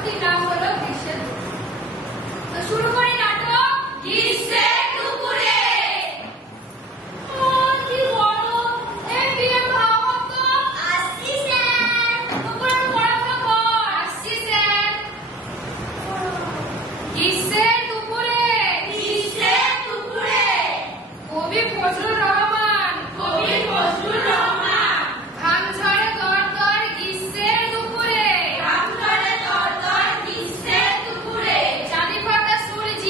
নাটকটির নাম হলো গ্রীষ্মের দুপুর। তো শুরু করি নাটক গ্রীষ্মের দুপুরে। কি গরম, এই বিয়ে ভাবো তো। আসছি স্যার। দুপুরে পড়াশোনা কর। আসছি স্যার। গ্রীষ্মের দুপুরে, গ্রীষ্মের দুপুরে। কবি ফজলুর রহমান, কবি ফজলুর রহমান। ঘাম ঝরে দর দর গ্রীষ্মের দুপুরে, ঘাম ঝরে দর দর গ্রীষ্মের দুপুরে। চাঁদি ফাটা সূর্যি,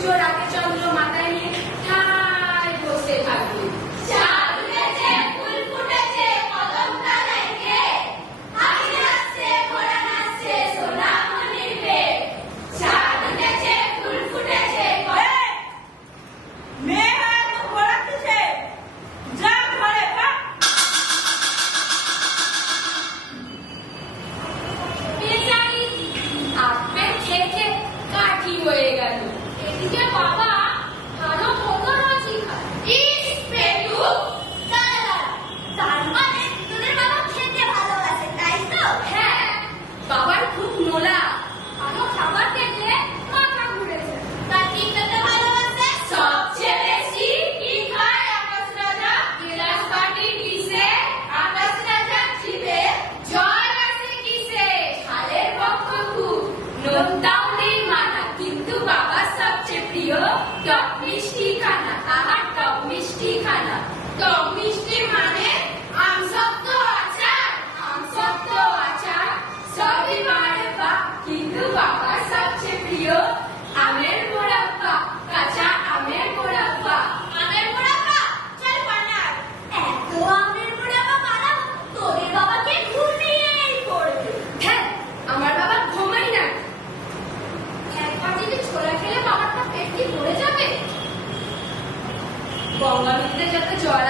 সূর্য রাতে চন্দ্র মাথায় নিয়ে ঠায় বসে থাকবে। চাঁদ উঠেছে, ফুল ফুটেছে, কদম তলায় কে? হাতি নাচছে, ঘোড়া নাচছে, সোনামণির বেশ। চাঁদ উঠেছে, ফুল ফুটেছে, মেয়ে হয়ে তো ঘোরাচ্ছিস, যা ঘরে যা। বেচারি আপে খেয়ে কাঠি হয়ে গেল। এদিকে বাবা আরো কত রাজি খায়। ইস পেটু, দাঁড়া, তার মানে তোদের বাবা খেতে ভালোবাসে, তাই তো? হ্যাঁ, বাবার খুব নোলা, আরো খাবার দেখলে মাথা ঘুরেছে। তা কি খেতে ভালোবাসে? সবচেয়ে বেশি কি খায় আকাশ রাজা? গিলাস বাটি কিসে? আকাশ রাজা চিবে। জল আসে কিসে? ছালের পক্ষ খুব, নোনতাও নেই মানা, কিন্তু বাবার সবচেয়ে প্রিয় টক মিষ্টি খানা। আহার টক মিষ্টি খানা। টক মিষ্টি মানে আমসত্ব আচার, আমসত্ব আচার সবই বাড়ে বা, কিন্তু বাবার সবচেয়ে প্রিয় আমের মোড়াব্বা, কাঁচা আমের মোড়াব্বা। আমের মোড়াব্বা? চল বানার। এত আমের মোড়াব্বা বানাবো, তোদের বাবাকে ঘুমিয়েই পড়বে। হ্যাঁ, আমার বাবা ঘুমাই না। একবার যদি ছোলা খেলে বাবারটা পেট কি ভরে যাবে? গঙ্গা নদীতে যত জল